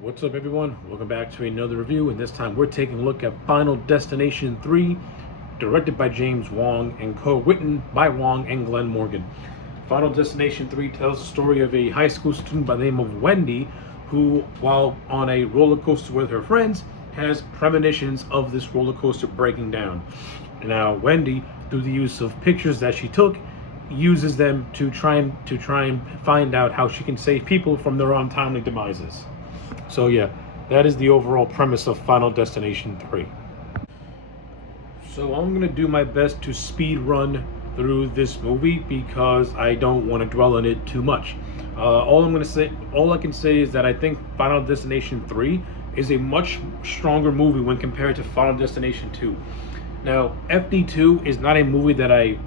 What's up, everyone? Welcome back to another review, and this time we're taking a look at Final Destination 3, directed by James Wong and co-written by Wong and Glenn Morgan. Final Destination 3 tells the story of a high school student by the name of Wendy who, while on a roller coaster with her friends, has premonitions of this roller coaster breaking down. Now, Wendy, through the use of pictures that she took, uses them to try and find out how she can save people from their untimely demises. So yeah, that is the overall premise of Final Destination 3. So I'm gonna do my best to speed run through this movie because I don't want to dwell on it too much. All I can say is that I think Final Destination 3 is a much stronger movie when compared to Final Destination 2. Now, FD2 is not a movie that I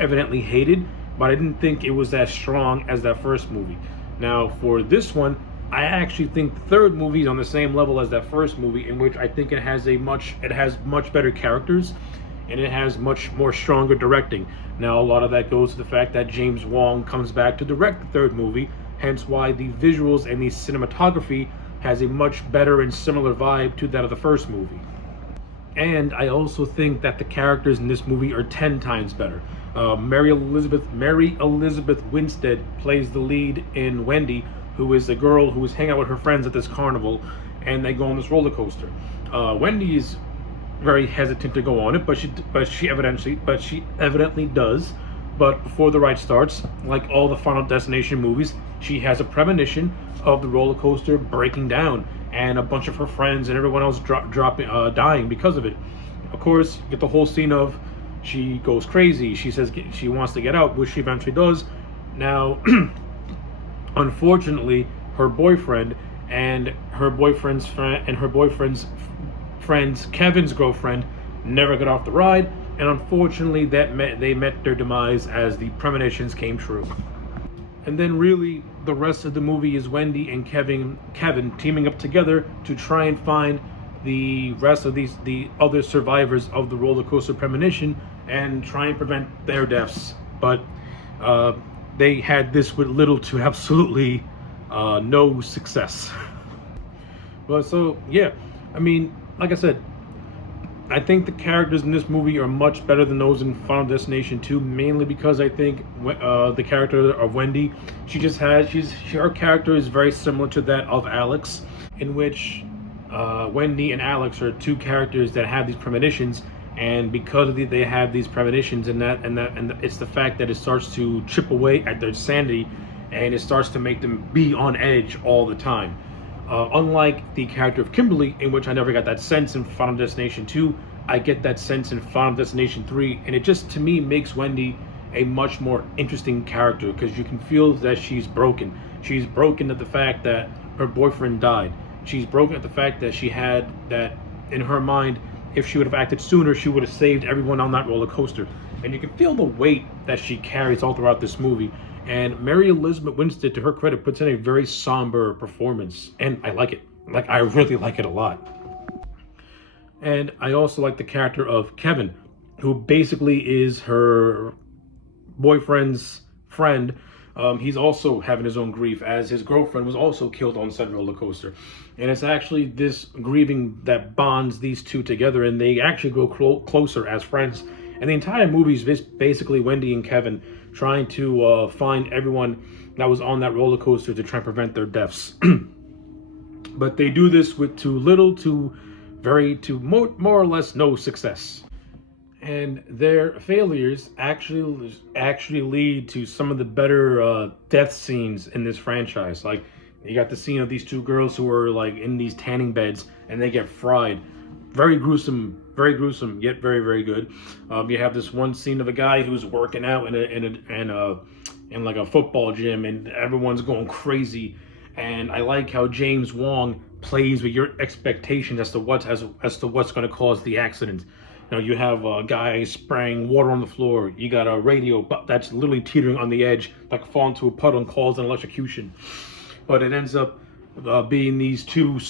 evidently hated, but I didn't think it was as strong as that first movie. Now, for this one, I actually think the third movie is on the same level as that first movie, in which I think it has much better characters, and it has much more stronger directing. Now, a lot of that goes to the fact that James Wong comes back to direct the third movie, hence why the visuals and the cinematography has a much better and similar vibe to that of the first movie. And I also think that the characters in this movie are 10 times better. Mary Elizabeth Winstead plays the lead in Wendy, who is a girl who is hanging out with her friends at this carnival, and they go on this roller coaster. Wendy is very hesitant to go on it, but she evidently does. But before the ride starts, like all the Final Destination movies, she has a premonition of the roller coaster breaking down, and a bunch of her friends and everyone else dying because of it. Of course, you get the whole scene of she goes crazy. She says she wants to get out, which she eventually does. Now, unfortunately, her boyfriend and her boyfriend's friend's Kevin's girlfriend never got off the ride, and unfortunately, they met their demise as the premonitions came true. And then really, the rest of the movie is Wendy and Kevin teaming up together to try and find the rest of the other survivors of the roller coaster premonition and try and prevent their deaths. But they had this with little to absolutely no success. But so yeah, I mean, like I said, I think the characters in this movie are much better than those in Final Destination 2, mainly because I think the character of Wendy, her character is very similar to that of Alex, in which Wendy and Alex are two characters that have these premonitions, and because they have these premonitions, and it's the fact that it starts to chip away at their sanity, and it starts to make them be on edge all the time. Unlike the character of Kimberly, in which I never got that sense in Final Destination 2, I get that sense in Final Destination 3, and it just, to me, makes Wendy a much more interesting character, because you can feel that she's broken. She's broken at the fact that her boyfriend died. She's broken at the fact that she had that in her mind, if she would have acted sooner, she would have saved everyone on that roller coaster. And you can feel the weight that she carries all throughout this movie. And Mary Elizabeth Winstead, to her credit, puts in a very somber performance, and I like it. Like, I really like it a lot. And I also like the character of Kevin, who basically is her boyfriend's friend. He's also having his own grief, as his girlfriend was also killed on said roller coaster. And it's actually this grieving that bonds these two together, and they actually grow closer as friends. And the entire movie is basically Wendy and Kevin trying to find everyone that was on that roller coaster to try and prevent their deaths. But they do this with too little to more or less no success. And their failures actually lead to some of the better death scenes in this franchise. Like, you got the scene of these two girls who are like in these tanning beds and they get fried. Very gruesome, yet very, very good. You have this one scene of a guy who's working out in like a football gym, and everyone's going crazy. And I like how James Wong plays with your expectations as to what's going to cause the accident. You know, you have a guy spraying water on the floor. You got a radio that's literally teetering on the edge, like fall into a puddle and cause an electrocution. But it ends up being these two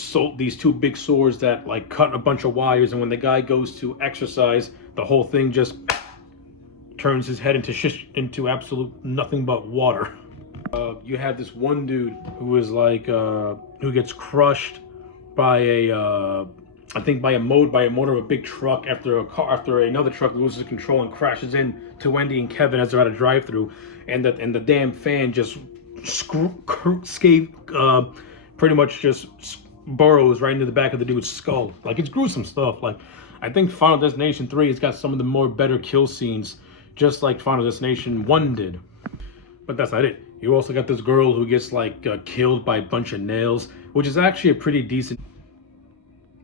big swords that like cut a bunch of wires, and when the guy goes to exercise, the whole thing just turns his head into absolute nothing but water. You have this one dude who is like who gets crushed by I think by a motor of a big truck after another truck loses control and crashes in to Wendy and Kevin as they're at a drive-through, and the damn fan just pretty much just burrows right into the back of the dude's skull. Like, it's gruesome stuff. Like, I think Final Destination 3 has got some of the more better kill scenes, just like Final Destination 1 did. But that's not it. You also got this girl who gets like killed by a bunch of nails, which is actually a pretty decent.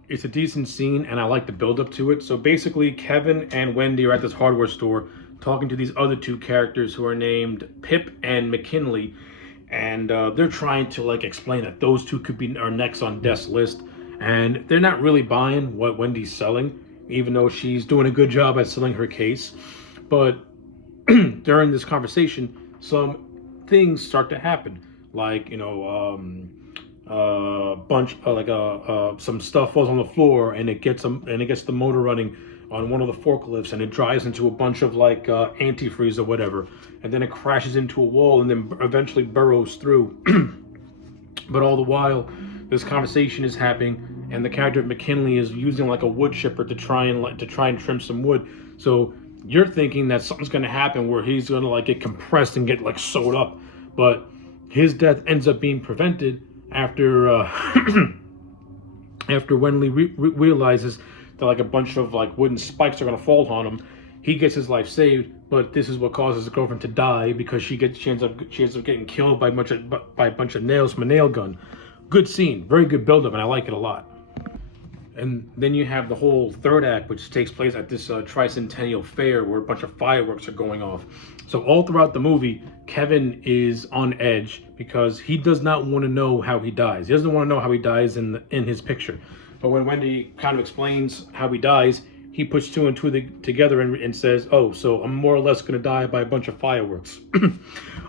It's a decent scene, and I like the build up to it. So basically, Kevin and Wendy are at this hardware store talking to these other two characters who are named Pip and McKinley, and they're trying to like explain that those two could be our next on death's list, and they're not really buying what Wendy's selling, even though she's doing a good job at selling her case. But during this conversation, some things start to happen, like some stuff falls on the floor, and it gets the motor running on one of the forklifts, and it drives into a bunch of like antifreeze or whatever, and then it crashes into a wall and then eventually burrows through. But all the while, this conversation is happening, and the character of McKinley is using like a wood chipper to try and trim some wood. So you're thinking that something's going to happen where he's going to like get compressed and get like sewed up, but his death ends up being prevented after after Wendy realizes that like a bunch of like wooden spikes are going to fall on him. He gets his life saved, but this is what causes his girlfriend to die, because she ends up getting killed by a bunch of nails from a nail gun. Good scene, very good build-up, and I like it a lot. And then you have the whole third act, which takes place at this tricentennial fair where a bunch of fireworks are going off. So all throughout the movie, Kevin is on edge because he does not want to know how he dies. He doesn't want to know how he dies in his picture. But when Wendy kind of explains how he dies, he puts two and two together and says, "Oh, so I'm more or less going to die by a bunch of fireworks."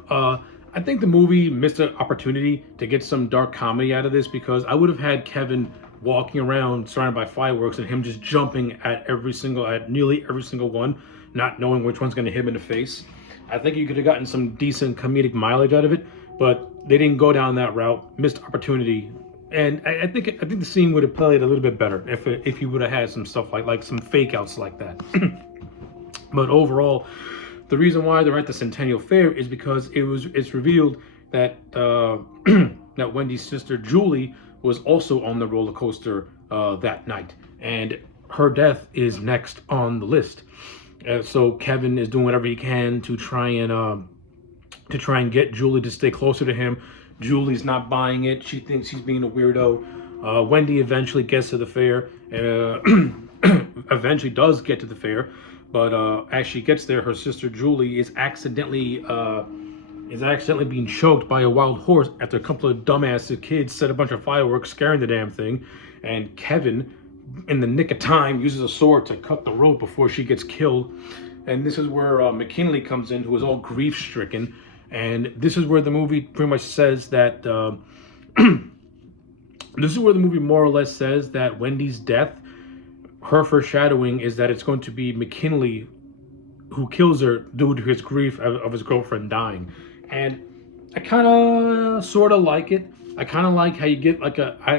I think the movie missed an opportunity to get some dark comedy out of this, because I would have had Kevin walking around surrounded by fireworks and him just jumping at nearly every single one, not knowing which one's going to hit him in the face. I think you could have gotten some decent comedic mileage out of it, but they didn't go down that route. Missed opportunity. And I think the scene would have played a little bit better if you would have had some stuff like some fake outs like that. But overall, the reason why they're at the Centennial Fair is because it's revealed that that Wendy's sister Julie was also on the roller coaster that night, and her death is next on the list. So Kevin is doing whatever he can to try and get Julie to stay closer to him. Julie's not buying it. She thinks he's being a weirdo. Wendy eventually gets to the fair. Eventually does get to the fair, but as she gets there, her sister Julie is accidentally being choked by a wild horse after a couple of dumbass kids set a bunch of fireworks, scaring the damn thing. And Kevin, in the nick of time, uses a sword to cut the rope before she gets killed. And this is where McKinley comes in, who is all grief-stricken. And this is where the movie pretty much says that this is where the movie more or less says that Wendy's death, her foreshadowing is that it's going to be McKinley who kills her due to his grief of his girlfriend dying. And I kind of sort of like it. I kind of like how you get I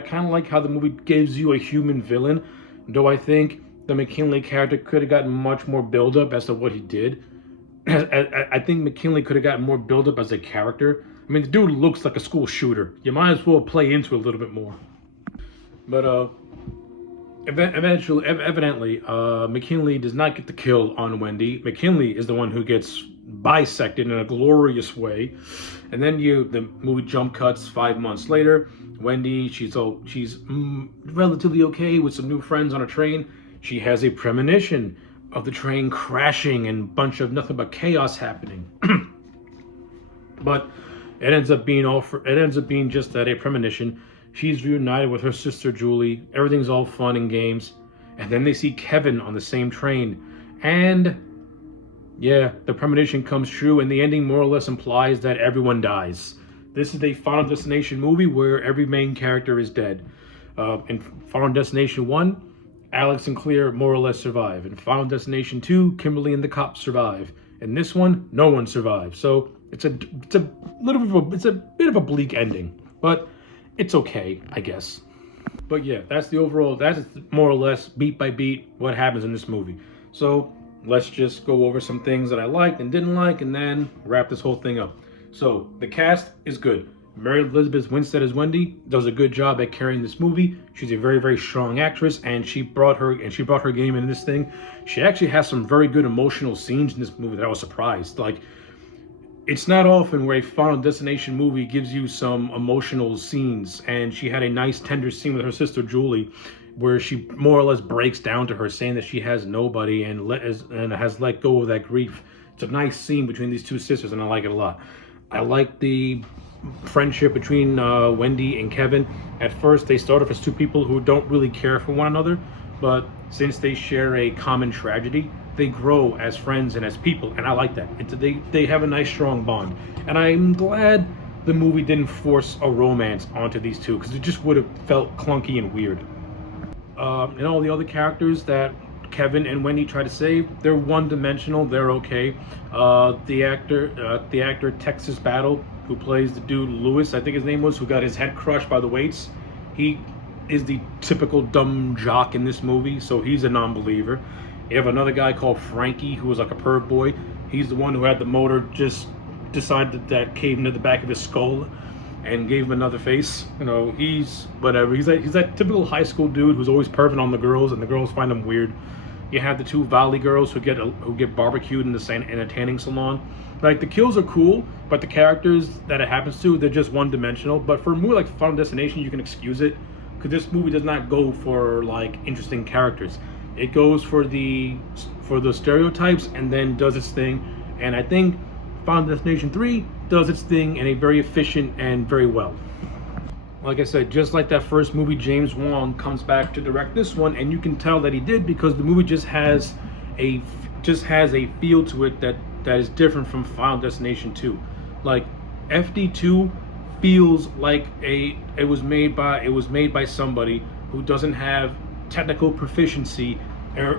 kind of like how the movie gives you a human villain, though I think the McKinley character could have gotten much more build up as to what he did. I think McKinley could have gotten more build up as a character. I mean, the dude looks like a school shooter. You might as well play into it a little bit more. But evidently, McKinley does not get the kill on Wendy. McKinley is the one who gets bisected in a glorious way. And then the movie jump cuts 5 months later. Wendy, she's relatively okay with some new friends on a train. She has a premonition of the train crashing and bunch of nothing but chaos happening. But it ends up being just that, a premonition. She's reunited with her sister Julie. Everything's all fun and games. And then they see Kevin on the same train. And yeah, the premonition comes true, and the ending more or less implies that everyone dies. This is a Final Destination movie where every main character is dead. In Final Destination 1, Alex and Claire more or less survive. In Final Destination 2, Kimberly and the cops survive. In this one, no one survives. So it's a it's a bit of a bleak ending, but it's okay, I guess. But yeah, that's the overall. That's more or less beat by beat what happens in this movie. So let's just go over some things that I liked and didn't like, and then wrap this whole thing up. So the cast is good. Mary Elizabeth Winstead as Wendy does a good job at carrying this movie. She's a very strong actress, and she brought her game in this thing. She actually has some very good emotional scenes in this movie that I was surprised. Like, it's not often where a Final Destination movie gives you some emotional scenes, and she had a nice tender scene with her sister Julie, where she more or less breaks down to her, saying that she has nobody and has let go of that grief. It's a nice scene between these two sisters, and I like it a lot. I like the friendship between Wendy and Kevin. At first, they start off as two people who don't really care for one another, but since they share a common tragedy, they grow as friends and as people, and I like that. They have a nice strong bond, and I'm glad the movie didn't force a romance onto these two, because it just would have felt clunky and weird. And all the other characters that Kevin and Wendy try to save, they're one-dimensional. They're okay. The actor Texas Battle, who plays the dude Lewis, I think his name was, who got his head crushed by the weights. He is the typical dumb jock in this movie, so he's a non-believer. You have another guy called Frankie, who was like a perv boy. He's the one who had the motor just decided that caved into the back of his skull and gave him another face. You know, he's whatever. He's that typical high school dude who's always perving on the girls, and the girls find him weird. You have the two Valley girls who get barbecued in a tanning salon. Like, the kills are cool, but the characters that it happens to, they're just one-dimensional. But for a movie like Final Destination, you can excuse it, because this movie does not go for like interesting characters. It goes for the stereotypes and then does its thing. And I think Final Destination 3 does its thing in a very efficient and very well. Like I said, just like that first movie, James Wan comes back to direct this one, and you can tell that he did, because the movie just has a feel to it that is different from Final Destination 2. Like, FD2 feels like it was made by somebody who doesn't have technical proficiency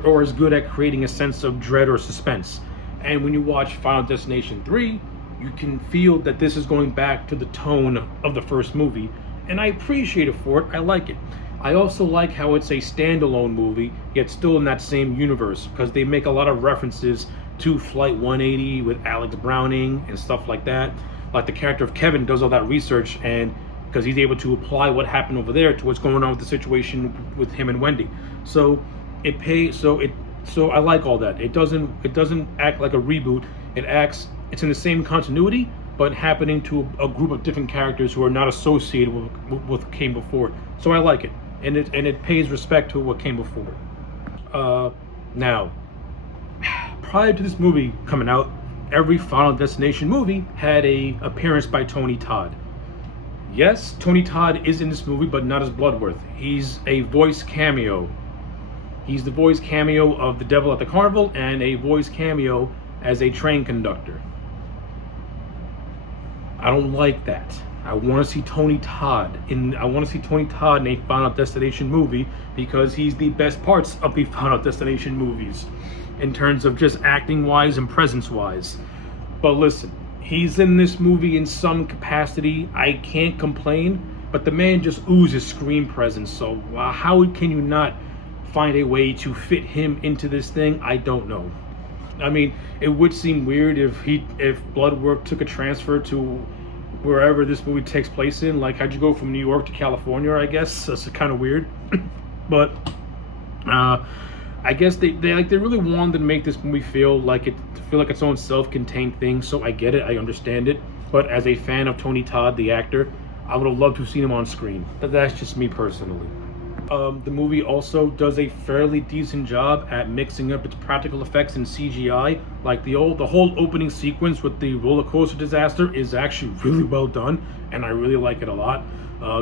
or is good at creating a sense of dread or suspense. And when you watch Final Destination 3, you can feel that this is going back to the tone of the first movie, and I appreciate it for it. I like it. I also like how it's a standalone movie, yet still in that same universe, because they make a lot of references to Flight 180 with Alex Browning and stuff like that. Like, the character of Kevin does all that research, and because he's able to apply what happened over there to what's going on with the situation with him and Wendy. So I like all that. It doesn't act like a reboot. It's in the same continuity, but happening to a group of different characters who are not associated with what came before. So I like it, and it pays respect to what came before. Now, prior to this movie coming out, every Final Destination movie had a appearance by Tony Todd. Yes, Tony Todd is in this movie, but not as Bloodworth. He's a voice cameo. He's the voice cameo of the Devil at the Carnival and a voice cameo as a train conductor. I don't like that. I want to see Tony Todd in a Final Destination movie, because he's the best parts of the Final Destination movies in terms of just acting wise and presence wise. But listen, he's in this movie in some capacity. I can't complain, but the man just oozes screen presence. So how can you not find a way to fit him into this thing? I don't know. I mean, it would seem weird if Bloodworth took a transfer to wherever this movie takes place in. Like, how'd you go from New York to California? I guess that's kind of weird. But I guess they really wanted to make this movie feel like its own self-contained thing. So I get it, I understand it. But as a fan of Tony Todd, the actor, I would have loved to have seen him on screen. But that's just me personally. The movie also does a fairly decent job at mixing up its practical effects and CGI. Like, the whole opening sequence with the roller coaster disaster is actually really well done, and I really like it a lot.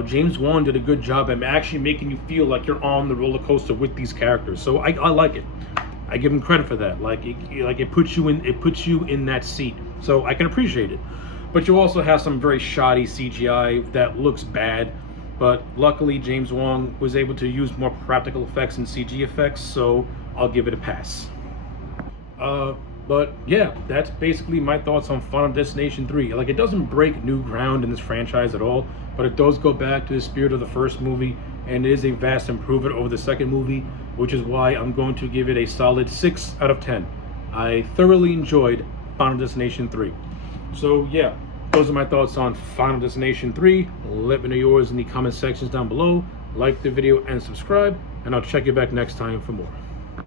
James Wan did a good job at actually making you feel like you're on the roller coaster with these characters. So I like it. I give him credit for that. It puts you in that seat. So I can appreciate it. But you also have some very shoddy CGI that looks bad. But luckily, James Wan was able to use more practical effects and CG effects, so I'll give it a pass. But yeah, that's basically my thoughts on Final Destination 3. Like, it doesn't break new ground in this franchise at all, but it does go back to the spirit of the first movie, and it is a vast improvement over the second movie, which is why I'm going to give it a solid 6 out of 10. I thoroughly enjoyed Final Destination 3. So yeah, those are my thoughts on Final Destination 3. Let me know yours in the comment sections down below. Like the video and subscribe, and I'll check you back next time for more.